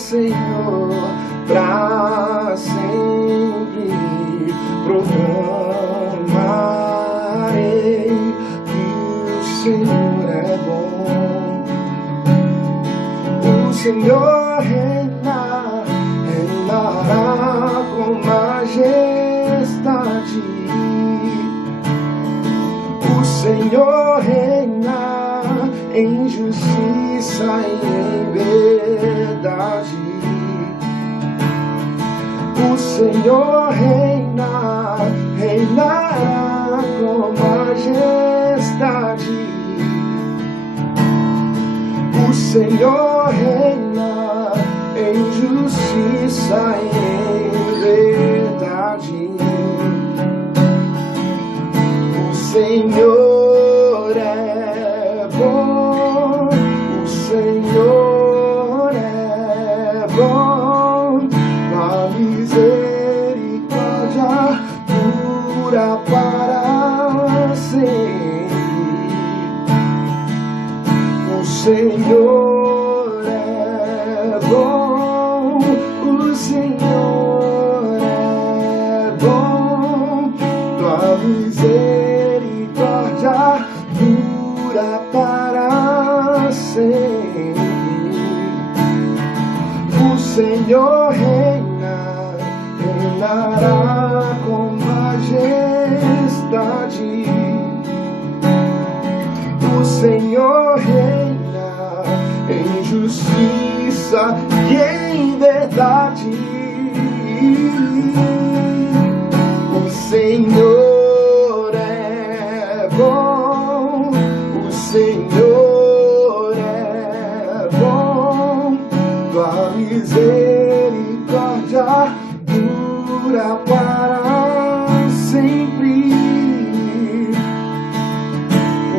Senhor, pra sempre proclamarei que o Senhor é bom. O Senhor reinará com majestade. O Senhor reina em justiça e em verdade. O Senhor reinará com majestade. O Senhor reina em justiça e em verdade. O Senhor é bom, o Senhor é bom, a misericórdia dura para sempre. O Senhor é bom, o Senhor é bom, tua misericórdia dura para sempre. O Senhor reinará com majestade. O Senhor reina em justiça e em verdade. O Senhor é bom, o Senhor é bom, tua misericórdia dura para sempre.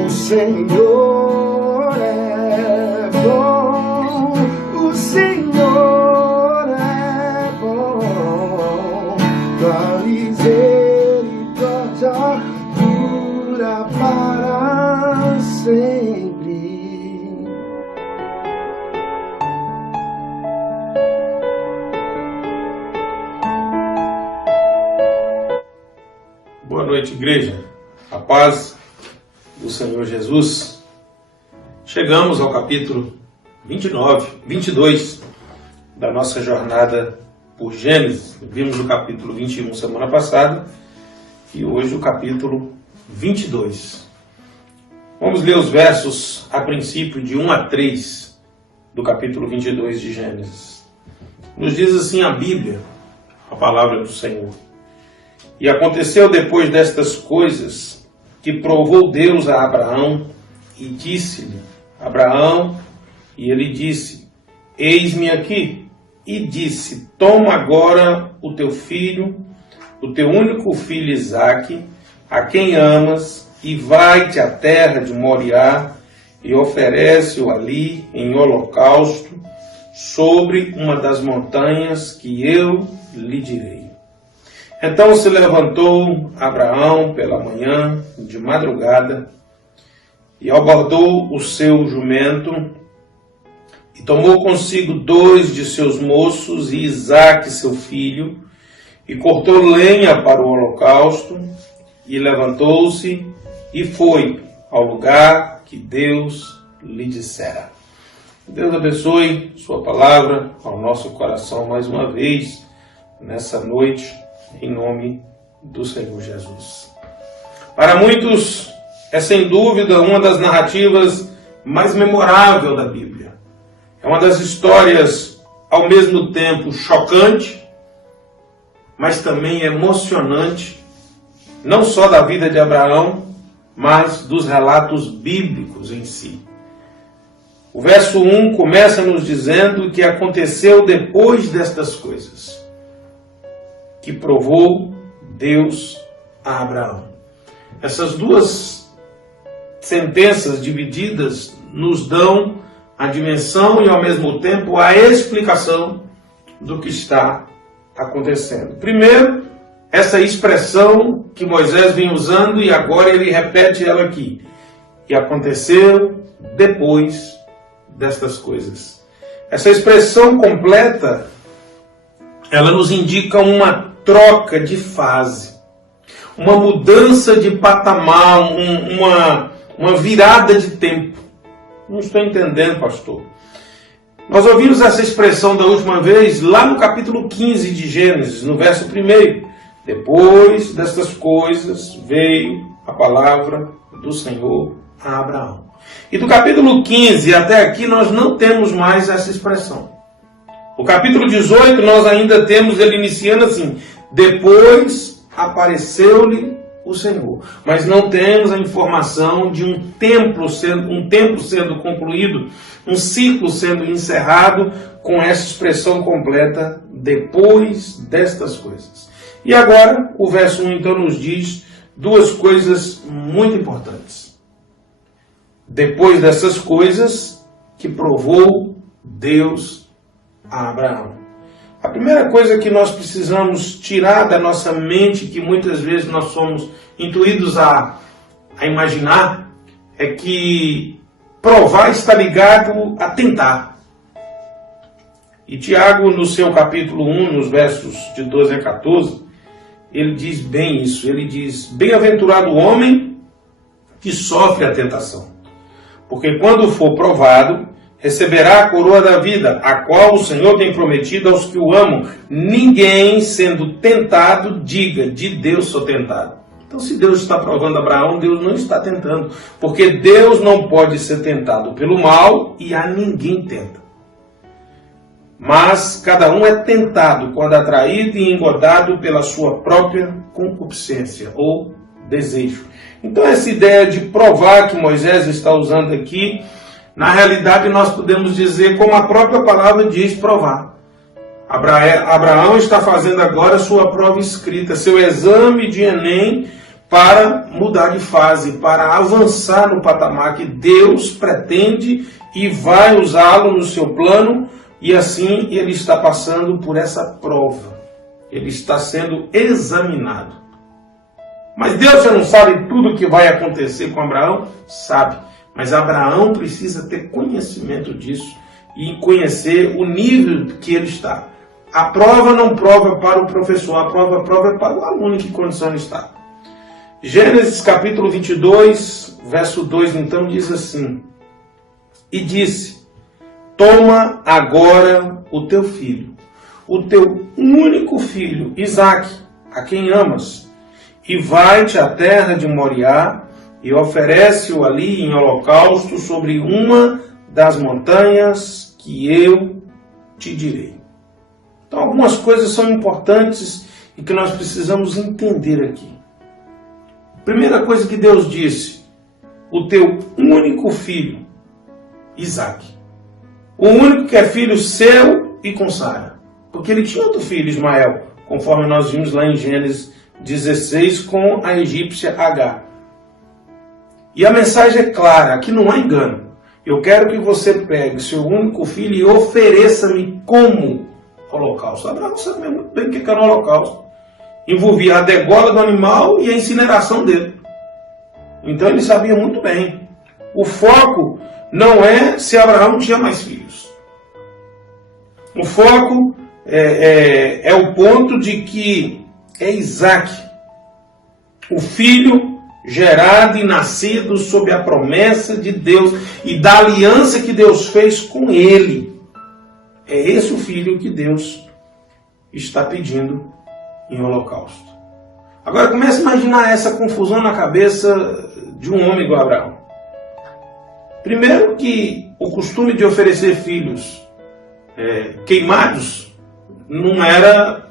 O Senhor é bom, o Senhor é bom, tua misericórdia dura para sempre. Boa noite, igreja. A paz do Senhor Jesus. Chegamos ao capítulo 22 da nossa jornada por Gênesis. Vimos o capítulo 21 semana passada e hoje o capítulo 22. Vamos ler os versos a princípio de 1 a 3 do capítulo 22 de Gênesis. Nos diz assim a Bíblia, a palavra do Senhor. E aconteceu depois destas coisas que provou Deus a Abraão e disse-lhe, Abraão, e ele disse, eis-me aqui. E disse, toma agora o teu filho, o teu único filho Isaque, a quem amas, e vai-te à terra de Moriá, e oferece-o ali em holocausto, sobre uma das montanhas que eu lhe direi. Então se levantou Abraão pela manhã, de madrugada, e abordou o seu jumento, e tomou consigo 2 de seus moços e Isaque seu filho, e cortou lenha para o holocausto, e levantou-se e foi ao lugar que Deus lhe dissera. Deus abençoe sua palavra ao nosso coração mais uma vez, nessa noite, em nome do Senhor Jesus. Para muitos, é sem dúvida uma das narrativas mais memoráveis da Bíblia. É uma das histórias, ao mesmo tempo, chocante, mas também emocionante, não só da vida de Abraão, mas dos relatos bíblicos em si. O verso 1 começa nos dizendo que aconteceu depois destas coisas, que provou Deus a Abraão. Essas duas sentenças divididas nos dão a dimensão e ao mesmo tempo a explicação do que está acontecendo. Primeiro, essa expressão que Moisés vem usando e agora ele repete ela aqui. Que aconteceu depois destas coisas. Essa expressão completa, ela nos indica uma troca de fase, uma mudança de patamar, uma virada de tempo. Não estou entendendo, pastor. Nós ouvimos essa expressão da última vez lá no capítulo 15 de Gênesis, no verso 1. Depois destas coisas veio a palavra do Senhor a Abraão. E do capítulo 15 até aqui nós não temos mais essa expressão. O capítulo 18 nós ainda temos ele iniciando assim: depois apareceu-lhe o Senhor. Mas não temos a informação de um tempo sendo concluído, um ciclo sendo encerrado com essa expressão completa, depois destas coisas. E agora, o verso 1 então nos diz duas coisas muito importantes. Depois dessas coisas que provou Deus a Abraão. A primeira coisa que nós precisamos tirar da nossa mente, que muitas vezes nós somos intuídos a imaginar, é que provar está ligado a tentar. E Tiago, no seu capítulo 1, nos versos de 12 a 14, ele diz bem isso. Ele diz: bem-aventurado o homem que sofre a tentação, porque quando for provado, receberá a coroa da vida, a qual o Senhor tem prometido aos que o amam. Ninguém, sendo tentado, diga: de Deus sou tentado. Então, se Deus está provando Abraão, Deus não está tentando, porque Deus não pode ser tentado pelo mal e a ninguém tenta. Mas cada um é tentado quando atraído e engodado pela sua própria concupiscência ou desejo. Então, essa ideia de provar que Moisés está usando aqui, na realidade, nós podemos dizer, como a própria palavra diz, provar. Abraão está fazendo agora sua prova escrita, seu exame de Enem para mudar de fase, para avançar no patamar que Deus pretende e vai usá-lo no seu plano, e assim ele está passando por essa prova. Ele está sendo examinado. Mas Deus já não sabe tudo o que vai acontecer com Abraão? Sabe. Mas Abraão precisa ter conhecimento disso e conhecer o nível que ele está. A prova não prova para o professor, a prova é para o aluno em que condição ele está. Gênesis capítulo 22, verso 2, então diz assim: e disse: toma agora o teu filho, o teu único filho, Isaque, a quem amas, e vai-te à terra de Moriá, e oferece-o ali em holocausto sobre uma das montanhas que eu te direi. Então, algumas coisas são importantes e que nós precisamos entender aqui. Primeira coisa que Deus disse: o teu único filho, Isaque. O único que é filho seu e com Sara. Porque ele tinha outro filho, Ismael, conforme nós vimos lá em Gênesis 16, com a egípcia Agar. E a mensagem é clara, aqui não há engano. Eu quero que você pegue seu único filho e ofereça-me como holocausto. Abraão sabia muito bem o que era o holocausto. Envolvia a degola do animal e a incineração dele. Então ele sabia muito bem. O foco não é se Abraão tinha mais filhos. O foco é o ponto de que é Isaque, o filho gerado e nascido sob a promessa de Deus e da aliança que Deus fez com ele. É esse o filho que Deus está pedindo em holocausto. Agora comece a imaginar essa confusão na cabeça de um homem igual a Abraão. Primeiro que o costume de oferecer filhos queimados não era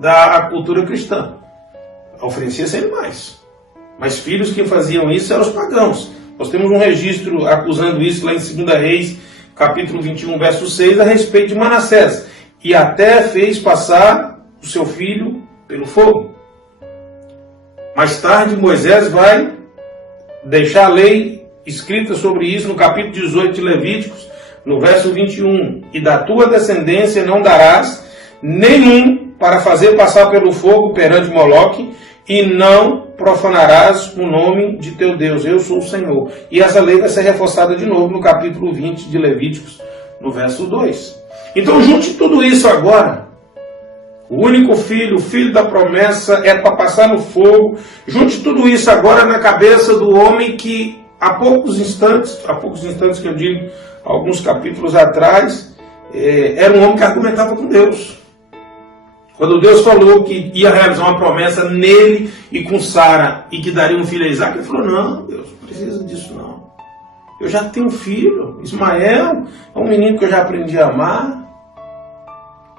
da cultura cristã. Oferecia-se animais. Mas filhos que faziam isso eram os pagãos. Nós temos um registro acusando isso lá em 2 Reis, capítulo 21, verso 6, a respeito de Manassés. E até fez passar o seu filho pelo fogo. Mais tarde, Moisés vai deixar a lei escrita sobre isso no capítulo 18 de Levíticos, no verso 21. E da tua descendência não darás nenhum para fazer passar pelo fogo perante Moloque, e não profanarás o nome de teu Deus. Eu sou o Senhor. E essa lei vai ser reforçada de novo no capítulo 20 de Levíticos, no verso 2. Então junte tudo isso agora. O único filho, o filho da promessa, é para passar no fogo. Junte tudo isso agora na cabeça do homem que há poucos instantes que eu digo, alguns capítulos atrás, era um homem que argumentava com Deus. Quando Deus falou que ia realizar uma promessa nele e com Sara e que daria um filho a Isaac, ele falou, não, Deus, não precisa disso não. Eu já tenho um filho, Ismael, é um menino que eu já aprendi a amar.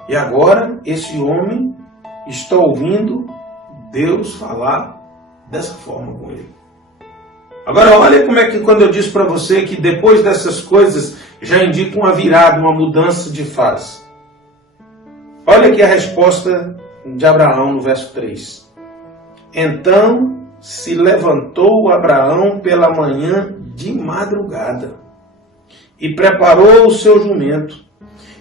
E agora esse homem está ouvindo Deus falar dessa forma com ele. Agora olha como é que quando eu disse para você que depois dessas coisas já indica uma virada, uma mudança de fase. Olha aqui a resposta de Abraão no verso 3. Então se levantou Abraão pela manhã de madrugada e preparou o seu jumento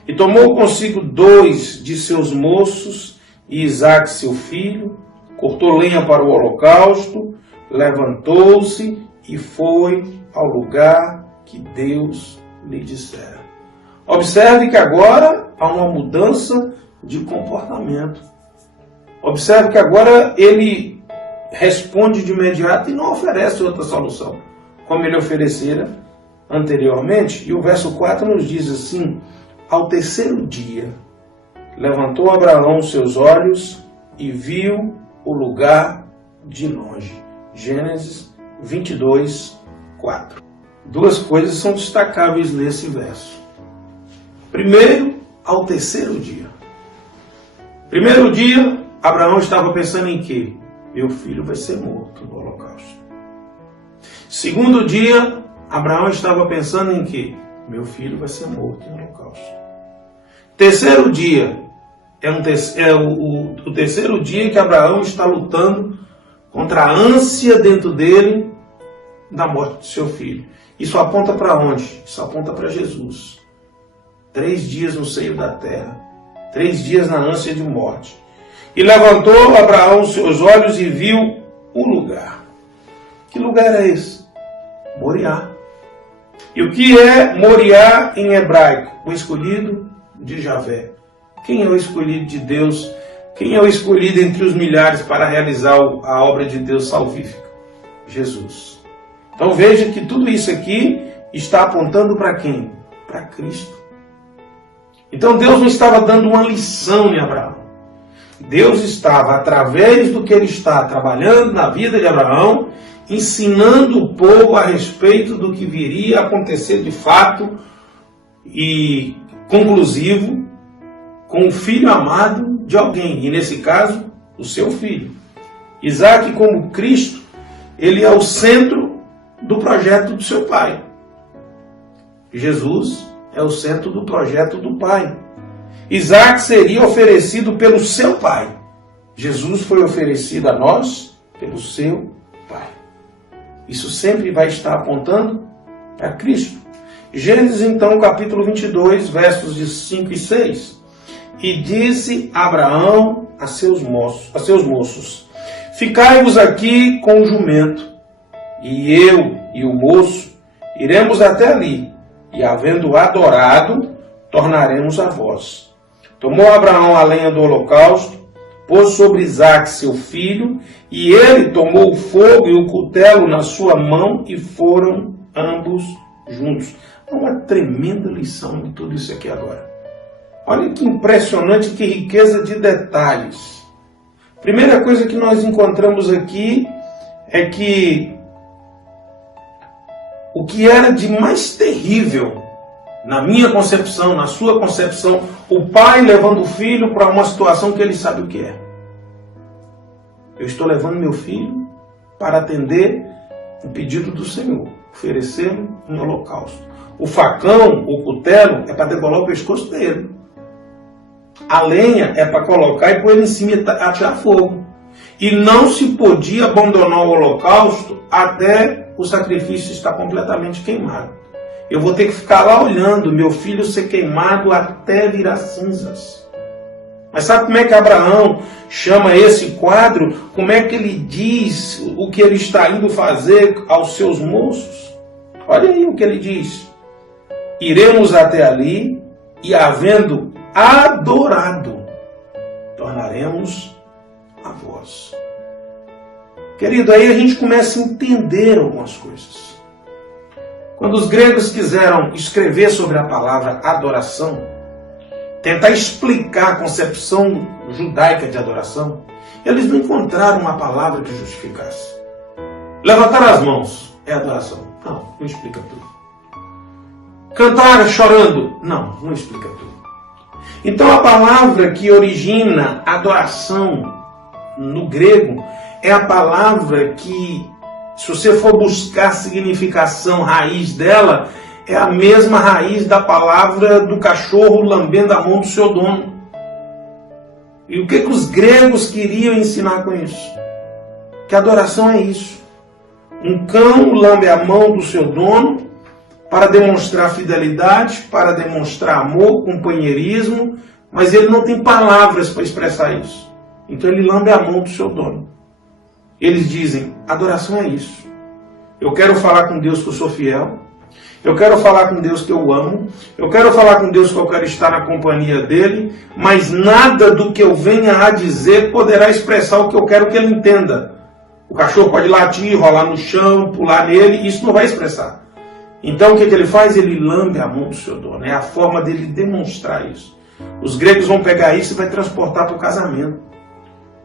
e tomou consigo 2 de seus moços e Isaque seu filho, cortou lenha para o holocausto, levantou-se e foi ao lugar que Deus lhe dissera. Observe que agora há uma mudança de comportamento. Observe que agora ele responde de imediato e não oferece outra solução, como ele oferecera anteriormente. E o verso 4 nos diz assim, ao terceiro dia, levantou Abraão seus olhos e viu o lugar de longe. Gênesis 22, 4. Duas coisas são destacáveis nesse verso. Primeiro, ao terceiro dia. Primeiro dia, Abraão estava pensando em quê? Meu filho vai ser morto no holocausto. Segundo dia, Abraão estava pensando em quê? Meu filho vai ser morto no holocausto. Terceiro dia, o terceiro dia que Abraão está lutando contra a ânsia dentro dele da morte do seu filho. Isso aponta para onde? Isso aponta para Jesus. 3 dias no seio da terra. 3 dias na ânsia de morte. E levantou Abraão seus olhos e viu o lugar. Que lugar é esse? Moriá. E o que é Moriá em hebraico? O escolhido de Javé. Quem é o escolhido de Deus? Quem é o escolhido entre os milhares para realizar a obra de Deus salvífica? Jesus. Então veja que tudo isso aqui está apontando para quem? Para Cristo. Então Deus não estava dando uma lição em Abraão. Deus estava, através do que ele está trabalhando na vida de Abraão, ensinando o povo a respeito do que viria a acontecer de fato e conclusivo com o filho amado de alguém, e nesse caso, o seu filho. Isaque, como Cristo, ele é o centro do projeto do seu pai. Jesus é o centro do projeto do pai. Isaque seria oferecido pelo seu pai. Jesus foi oferecido a nós pelo seu pai. Isso sempre vai estar apontando para Cristo. Gênesis, então, capítulo 22, versos de 5 e 6. E disse Abraão a seus moços, ficai-vos aqui com o jumento, e eu e o moço iremos até ali, e havendo adorado, tornaremos a vós. Tomou Abraão a lenha do holocausto, pôs sobre Isaque seu filho, e ele tomou o fogo e o cutelo na sua mão, e foram ambos juntos. Uma tremenda lição de tudo isso aqui agora. Olha que impressionante, que riqueza de detalhes. Primeira coisa que nós encontramos aqui é que o que era de mais terrível, na minha concepção, na sua concepção, o pai levando o filho para uma situação que ele sabe o que é. Eu estou levando meu filho para atender o pedido do Senhor, oferecê-lo um holocausto. O facão, o cutelo, é para degolar o pescoço dele. A lenha é para colocar e pôr ele em cima e atirar fogo. E não se podia abandonar o holocausto até o sacrifício estar completamente queimado. Eu vou ter que ficar lá olhando meu filho ser queimado até virar cinzas. Mas sabe como é que Abraão chama esse quadro? Como é que ele diz o que ele está indo fazer aos seus moços? Olha aí o que ele diz. iremos até ali e, havendo adorado, tornaremos a vós. Querido, aí a gente começa a entender algumas coisas. Quando os gregos quiseram escrever sobre a palavra adoração, tentar explicar a concepção judaica de adoração, eles não encontraram uma palavra que justificasse. Levantar as mãos é adoração. Não explica tudo. Cantar chorando. Não explica tudo. Então a palavra que origina adoração no grego é a palavra que, se você for buscar a significação raiz dela, é a mesma raiz da palavra do cachorro lambendo a mão do seu dono. E o que os gregos queriam ensinar com isso? Que adoração é isso. Um cão lambe a mão do seu dono para demonstrar fidelidade, para demonstrar amor, companheirismo, mas ele não tem palavras para expressar isso. Então ele lambe a mão do seu dono. Eles dizem, adoração é isso. Eu quero falar com Deus que eu sou fiel. Eu quero falar com Deus que eu amo. Eu quero falar com Deus que eu quero estar na companhia dele. Mas nada do que eu venha a dizer poderá expressar o que eu quero que ele entenda. O cachorro pode latir, rolar no chão, pular nele. Isso não vai expressar. Então o que ele faz? Ele lambe a mão do seu dono. É a forma dele demonstrar isso. Os gregos vão pegar isso e vai transportar para o casamento.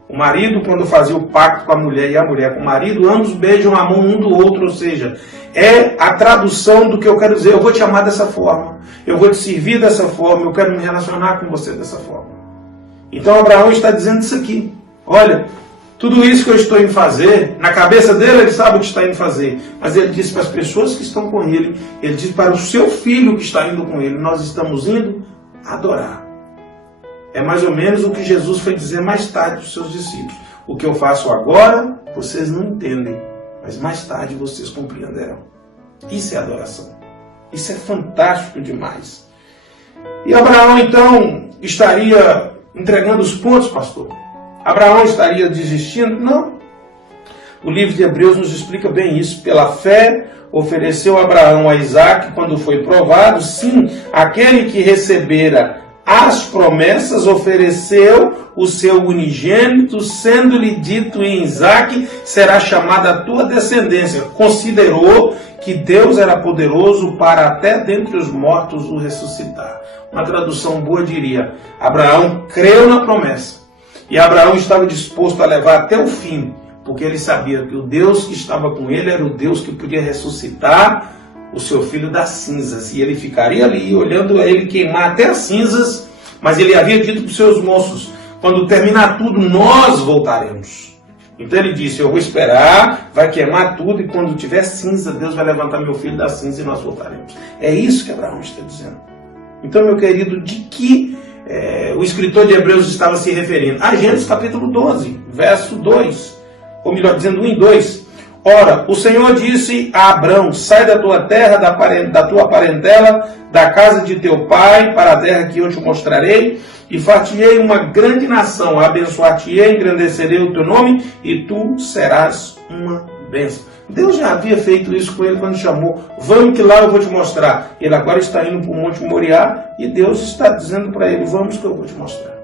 O marido, quando fazia o pacto com a mulher e a mulher com o marido, ambos beijam a mão um do outro, ou seja, é a tradução do que eu quero dizer. Eu vou te amar dessa forma, eu vou te servir dessa forma, eu quero me relacionar com você dessa forma. Então Abraão está dizendo isso aqui. Olha, tudo isso que eu estou em fazer, na cabeça dele ele sabe o que está em fazer, mas ele disse para as pessoas que estão com ele disse para o seu filho que está indo com ele, nós estamos indo adorar. É mais ou menos o que Jesus foi dizer mais tarde para os seus discípulos. O que eu faço agora, vocês não entendem, mas mais tarde vocês compreenderão. Isso é adoração. Isso é fantástico demais. E Abraão, então, estaria entregando os pontos, pastor? Abraão estaria desistindo? Não. O livro de Hebreus nos explica bem isso. Pela fé, ofereceu Abraão a Isaque quando foi provado. Sim, aquele que recebera as promessas ofereceu o seu unigênito, sendo-lhe dito em Isaque, será chamada a tua descendência. Considerou que Deus era poderoso para até dentre os mortos o ressuscitar. Uma tradução boa diria, Abraão creu na promessa. E Abraão estava disposto a levar até o fim, porque ele sabia que o Deus que estava com ele era o Deus que podia ressuscitar o seu filho das cinzas, e ele ficaria ali olhando a ele queimar até as cinzas, mas ele havia dito para os seus moços, quando terminar tudo, nós voltaremos. Então ele disse, eu vou esperar, vai queimar tudo, e quando tiver cinza, Deus vai levantar meu filho da cinza e nós voltaremos. É isso que Abraão está dizendo. Então, meu querido, de que o escritor de Hebreus estava se referindo? A Gênesis capítulo 12, verso 2, ou melhor dizendo, 1 e 2. Ora, o Senhor disse a Abrão, sai da tua terra, da tua parentela, da casa de teu pai, para a terra que eu te mostrarei, e far-te-ei uma grande nação, abençoar-te-ei, engrandecerei o teu nome, e tu serás uma bênção. Deus já havia feito isso com ele quando chamou, vamos que lá eu vou te mostrar. Ele agora está indo para o Monte Moriá, e Deus está dizendo para ele, vamos que eu vou te mostrar.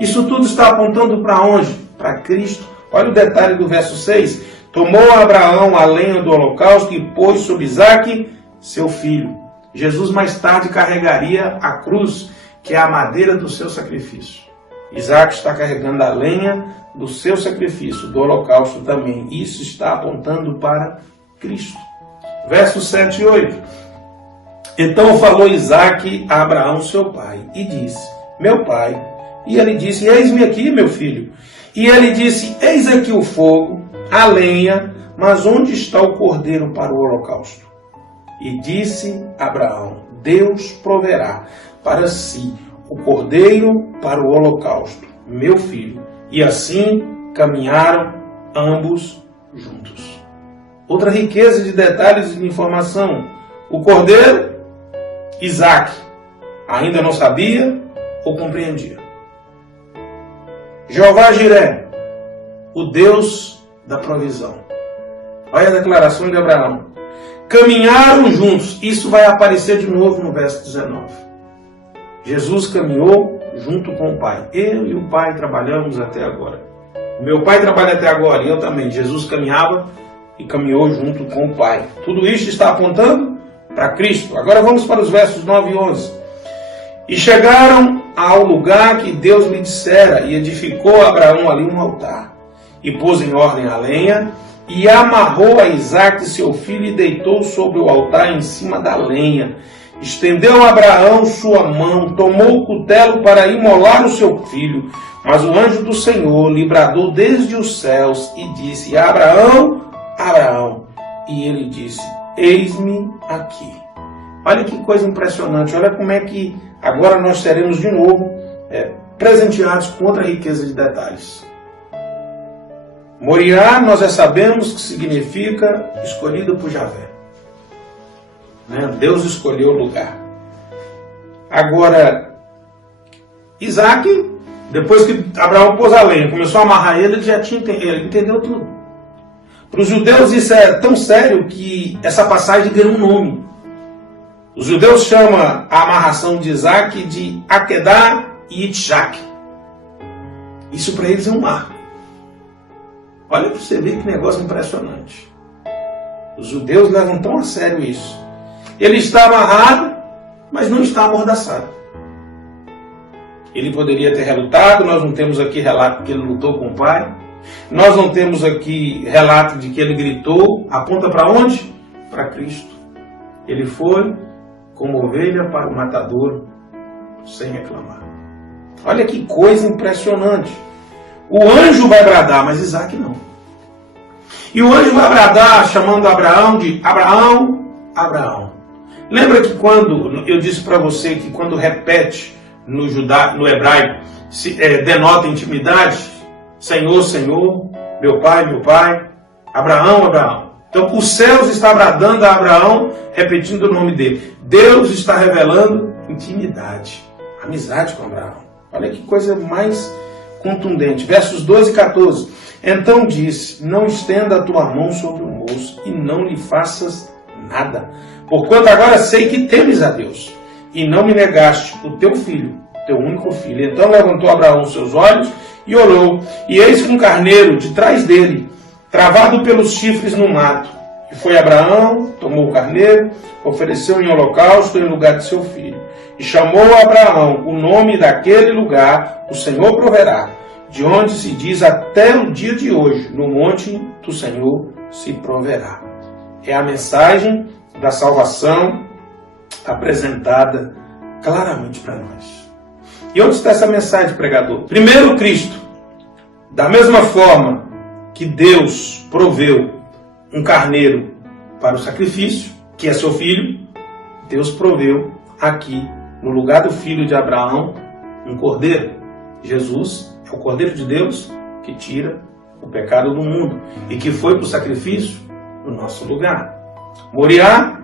Isso tudo está apontando para onde? Para Cristo. Olha o detalhe do verso 6. Tomou Abraão a lenha do holocausto e pôs sobre Isaque, seu filho. Jesus mais tarde carregaria a cruz, que é a madeira do seu sacrifício. Isaque está carregando a lenha do seu sacrifício, do holocausto também. Isso está apontando para Cristo. Versos 7 e 8. Então falou Isaque a Abraão, seu pai, e disse, meu pai. E ele disse, eis-me aqui, meu filho. E ele disse, eis aqui o fogo, a lenha, mas onde está o cordeiro para o holocausto? E disse Abraão, Deus proverá para si o cordeiro para o holocausto, meu filho. E assim caminharam ambos juntos. Outra riqueza de detalhes e de informação. O cordeiro, Isaque, ainda não sabia ou compreendia. Jeová Jiré, o Deus da provisão. Olha a declaração de Abraão. caminharam juntos. Isso vai aparecer de novo no verso 19. Jesus caminhou junto com o Pai. Eu e o Pai trabalhamos até agora. O meu Pai trabalha até agora e eu também. Jesus caminhava e caminhou junto com o Pai. Tudo isso está apontando para Cristo. Agora vamos para os versos 9 e 11. E chegaram ao lugar que Deus lhe dissera, e edificou Abraão ali um altar, e pôs em ordem a lenha, e amarrou a Isaque seu filho, e deitou sobre o altar em cima da lenha. Estendeu Abraão sua mão, tomou o cutelo para imolar o seu filho, mas o anjo do Senhor lhe bradou desde os céus, e disse: Abraão, Abraão. E ele disse: eis-me aqui. Olha que coisa impressionante, olha como é que agora nós seremos de novo presenteados com outra riqueza de detalhes. Moriá, nós já sabemos que significa escolhido por Javé. Deus escolheu o lugar. Agora, Isaque, depois que Abraão pôs a lenha, começou a amarrar ele já tinha ele entendeu tudo. Para os judeus isso é tão sério que essa passagem ganhou um nome. Os judeus chamam a amarração de Isaque de Akedah e Itshak. Isso para eles é um marco. Olha para você ver que negócio impressionante. Os judeus levam tão a sério isso. Ele está amarrado, mas não está amordaçado. Ele poderia ter relutado, nós não temos aqui relato que ele lutou com o pai. Nós não temos aqui relato de que ele gritou. Aponta para onde? Para Cristo. Ele foi como ovelha para o matadouro, sem reclamar. Olha que coisa impressionante. O anjo vai bradar, mas Isaque não. E o anjo vai bradar chamando Abraão de Abraão, Abraão. Lembra que quando eu disse para você que quando repete no hebraico denota intimidade? Senhor, Senhor, meu Pai, Abraão, Abraão. Então os céus está bradando a Abraão, repetindo o nome dele. Deus está revelando intimidade, amizade com Abraão. Olha que coisa mais contundente. Versos 12 e 14. Então disse: não estenda a tua mão sobre o moço e não lhe faças nada, porquanto agora sei que temes a Deus, e não me negaste o teu filho, teu único filho. Então levantou Abraão seus olhos e olhou, e eis que um carneiro de trás dele, travado pelos chifres no mato. E foi Abraão, tomou o carneiro, ofereceu em holocausto em lugar de seu filho. E chamou a Abraão o nome daquele lugar: o Senhor proverá, de onde se diz até o dia de hoje: no monte do Senhor se proverá. É a mensagem da salvação apresentada claramente para nós. E onde está essa mensagem, pregador? Primeiro, Cristo. Da mesma forma que Deus proveu um carneiro para o sacrifício, que é seu filho, Deus proveu aqui, no lugar do filho de Abraão, um cordeiro. Jesus é o cordeiro de Deus que tira o pecado do mundo e que foi para o sacrifício no nosso lugar. Moriá,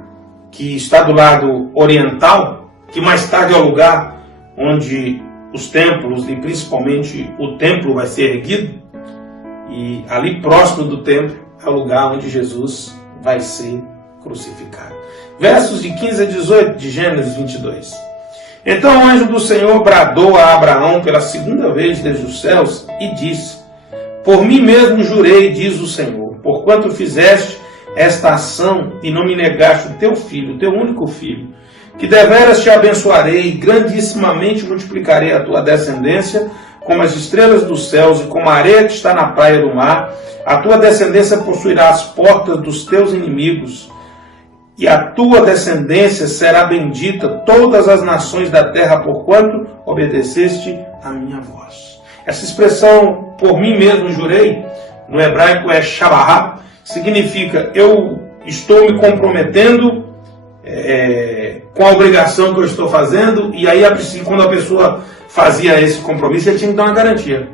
que está do lado oriental, que mais tarde é o lugar onde os templos, e principalmente o templo, vai ser erguido, e ali próximo do templo é o lugar onde Jesus vai ser crucificado. Versos de 15 a 18 de Gênesis 22. Então o anjo do Senhor bradou a Abraão pela segunda vez desde os céus e disse: por mim mesmo jurei, diz o Senhor, porquanto fizeste esta ação e não me negaste o teu filho, o teu único filho, que deveras te abençoarei e grandissimamente multiplicarei a tua descendência como as estrelas dos céus e como a areia que está na praia do mar. A tua descendência possuirá as portas dos teus inimigos, e a tua descendência será bendita todas as nações da terra, porquanto obedeceste a minha voz. Essa expressão, por mim mesmo jurei, no hebraico é shabahá, significa eu estou me comprometendo com a obrigação que eu estou fazendo, e aí quando a pessoa fazia esse compromisso, ele tinha que dar uma garantia.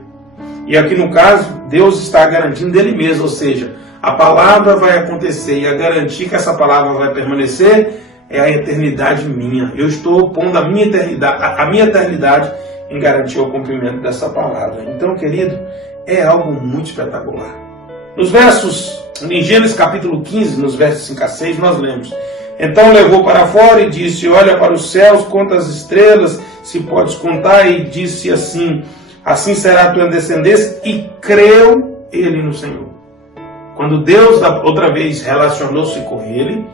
E aqui no caso, Deus está garantindo dele mesmo, ou seja, a palavra vai acontecer, e a garantia que essa palavra vai permanecer é a eternidade minha. Eu estou pondo a minha eternidade em garantir o cumprimento dessa palavra. Então, querido, é algo muito espetacular. Em Gênesis capítulo 15, nos versos 5 a 6, nós lemos: Então levou para fora e disse: Olha para os céus, conta as estrelas, se podes contar. E disse assim: Assim será a tua descendência. E creu ele no Senhor. Quando Deus outra vez relacionou-se com ele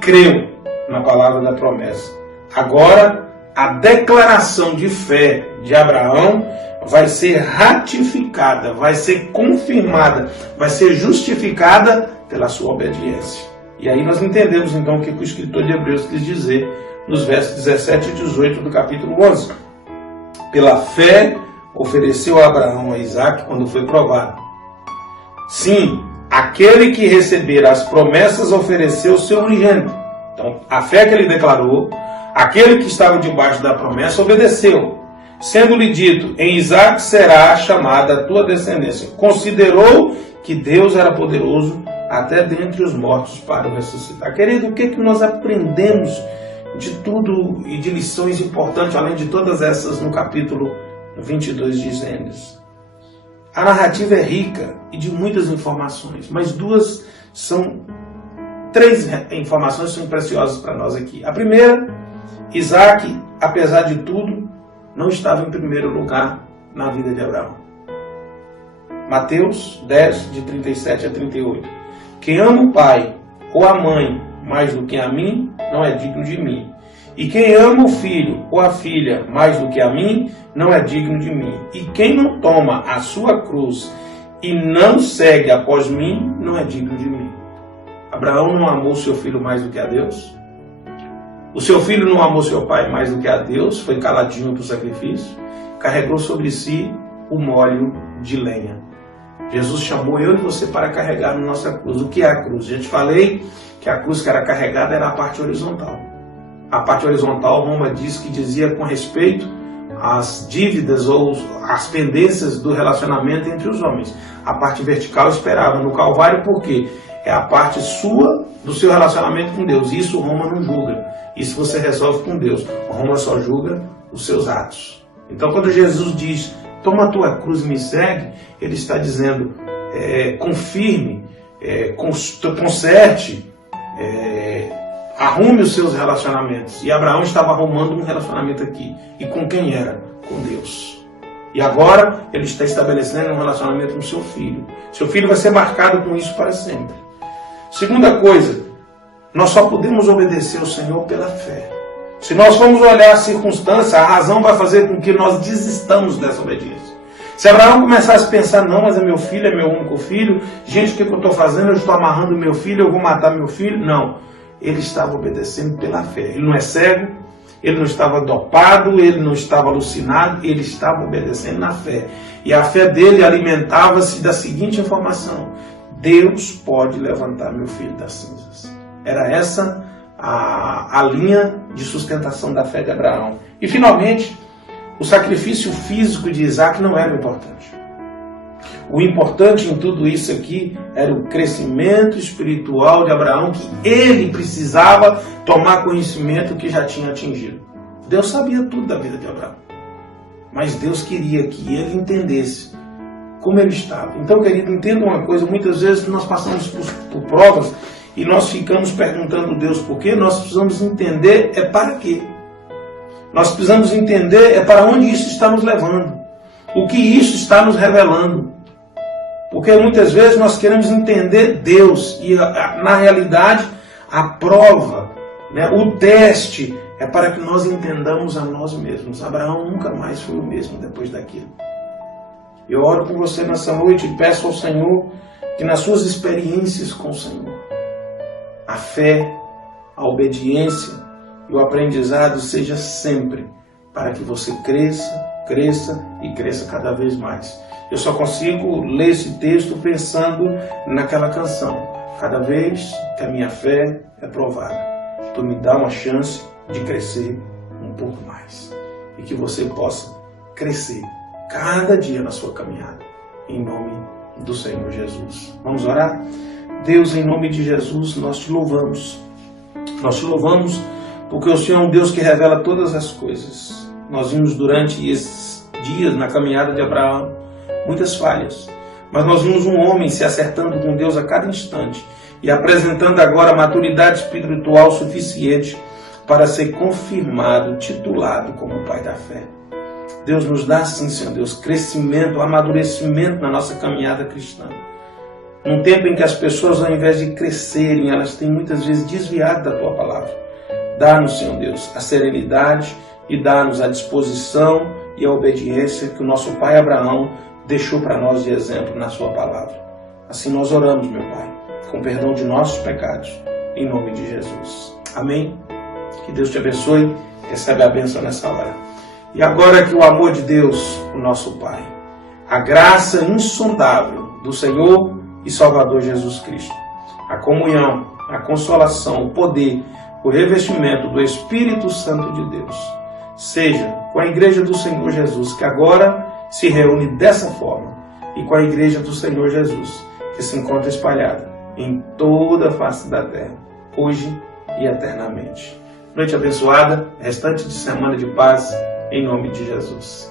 creu na palavra da promessa. Agora, a declaração de fé de Abraão vai ser ratificada, vai ser confirmada, vai ser justificada pela sua obediência. E aí nós entendemos então o que o escritor de Hebreus quis dizer nos versos 17 e 18 do capítulo 11. Pela fé ofereceu Abraão a Isaque quando foi provado. Sim, aquele que receber as promessas ofereceu o seu unigênito. Então, a fé que ele declarou, aquele que estava debaixo da promessa obedeceu. Sendo-lhe dito: em Isaque será chamada a tua descendência. Considerou que Deus era poderoso até dentre os mortos para o ressuscitar. Querido, o que nós aprendemos de tudo e de lições importantes, além de todas essas, no capítulo 22 de Gênesis? A narrativa é rica e de muitas informações, mas três informações são preciosas para nós aqui. A primeira, Isaque, apesar de tudo, não estava em primeiro lugar na vida de Abraão. Mateus 10, de 37 a 38. Quem ama o pai ou a mãe mais do que a mim, não é digno de mim. E quem ama o filho ou a filha mais do que a mim, não é digno de mim. E quem não toma a sua cruz e não segue após mim, não é digno de mim. Abraão não amou seu filho mais do que a Deus. O seu filho não amou seu pai mais do que a Deus, foi caladinho para o sacrifício, carregou sobre si o molho de lenha. Jesus chamou eu e você para carregar na nossa cruz. O que é a cruz? Já te falei que a cruz que era carregada era a parte horizontal. A parte horizontal, Roma diz que dizia com respeito às dívidas ou às pendências do relacionamento entre os homens. A parte vertical esperava no Calvário, porque é a parte sua do seu relacionamento com Deus. Isso Roma não julga. Isso você resolve com Deus. Roma só julga os seus atos. Então, quando Jesus diz: toma a tua cruz e me segue, ele está dizendo: confirme, conserte, arrume os seus relacionamentos. E Abraão estava arrumando um relacionamento aqui. E com quem era? Com Deus. E agora ele está estabelecendo um relacionamento com seu filho. Seu filho vai ser marcado com isso para sempre. Segunda coisa, nós só podemos obedecer ao Senhor pela fé. Se nós formos olhar a circunstância, a razão vai fazer com que nós desistamos dessa obediência. Se Abraão começasse a pensar: não, mas é meu filho, é meu único filho, gente, o que eu estou fazendo? Eu estou amarrando meu filho, eu vou matar meu filho. Não, ele estava obedecendo pela fé. Ele não é cego, ele não estava dopado, ele não estava alucinado, ele estava obedecendo na fé. E a fé dele alimentava-se da seguinte informação: Deus pode levantar meu filho das cinzas. Era essa a linha de sustentação da fé de Abraão. E finalmente, o sacrifício físico de Isaque não era o importante. O importante em tudo isso aqui era o crescimento espiritual de Abraão, que ele precisava tomar conhecimento que já tinha atingido. Deus sabia tudo da vida de Abraão, mas Deus queria que ele entendesse como ele estava. Então, querido, entenda uma coisa: muitas vezes nós passamos por provas e nós ficamos perguntando a Deus por quê. Nós precisamos entender para quê. Nós precisamos entender para onde isso está nos levando, o que isso está nos revelando. Porque muitas vezes nós queremos entender Deus e na realidade a prova, o teste é para que nós entendamos a nós mesmos. Abraão nunca mais foi o mesmo depois daquilo. Eu oro por você nessa noite e peço ao Senhor que nas suas experiências com o Senhor, a fé, a obediência e o aprendizado seja sempre para que você cresça e cresça cada vez mais. Eu só consigo ler esse texto pensando naquela canção: cada vez que a minha fé é provada, tu me dá uma chance de crescer um pouco mais. E que você possa crescer cada dia na sua caminhada, em nome do Senhor Jesus. Vamos orar? Deus, em nome de Jesus, nós te louvamos. Nós te louvamos porque o Senhor é um Deus que revela todas as coisas. Nós vimos durante esses dias, na caminhada de Abraão, muitas falhas, Mas nós vimos um homem se acertando com Deus a cada instante e apresentando agora a maturidade espiritual suficiente para ser confirmado, titulado como pai da fé. Deus nos dá, sim, Senhor Deus, crescimento, amadurecimento na nossa caminhada cristã. Num tempo em que as pessoas, ao invés de crescerem, elas têm muitas vezes desviado da Tua palavra. Dá-nos, Senhor Deus, a serenidade e dá-nos a disposição e a obediência que o nosso pai Abraão deixou para nós de exemplo na Sua palavra. Assim nós oramos, meu Pai, com perdão de nossos pecados, em nome de Jesus. Amém? Que Deus te abençoe, recebe a bênção nessa hora. E agora que o amor de Deus, o nosso Pai, a graça insondável do Senhor e Salvador Jesus Cristo, a comunhão, a consolação, o poder, o revestimento do Espírito Santo de Deus, seja com a Igreja do Senhor Jesus, que agora se reúne dessa forma, e com a Igreja do Senhor Jesus, que se encontra espalhada em toda a face da terra, hoje e eternamente. Noite abençoada, restante de semana de paz, em nome de Jesus.